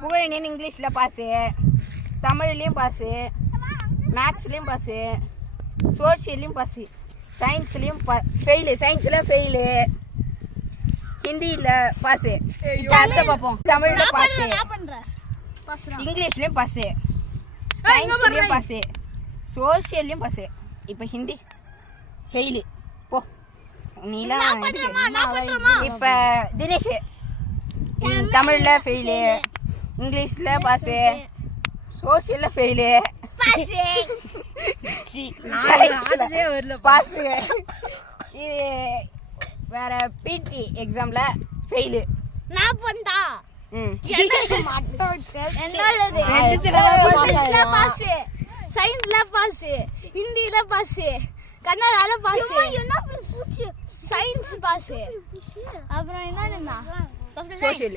புகழனின் இங்கிலீஷில் பாஸு, தமிழ்லேயும் pass, மேக்ஸ்லேயும் pass, சோஷியல்லையும் pass, சயின்ஸ்லேயும் fail, சயின்ஸில் ஃபெயிலு, ஹிந்தியில் பாஸு. இப்போ பார்ப்போம். தமிழில் பாஸு, இங்கிலீஷ்லேயும் பாஸு, சயின்ஸ்லேயும் பாஸு, சோஷியல்லையும் பாஸு. இப்போ ஹிந்தி ஃபெயிலு. போ நீலாம். இப்போ தினேஷ் தமிழில் ஃபெயிலு, இங்கிலீஷில் பாஸு, சோஷியலில் ஃபெயிலு, சயின்ஸில் பாஸு. இது வேற பிடி எக்ஸாமில் ஃபெயிலு. சயின்ஸ்ல பாஸ், ஹிந்தில பாஸ், கன்னடால பாஸ், சயின்ஸ் பாஸ். அப்புறம் என்ன சோஷியல்.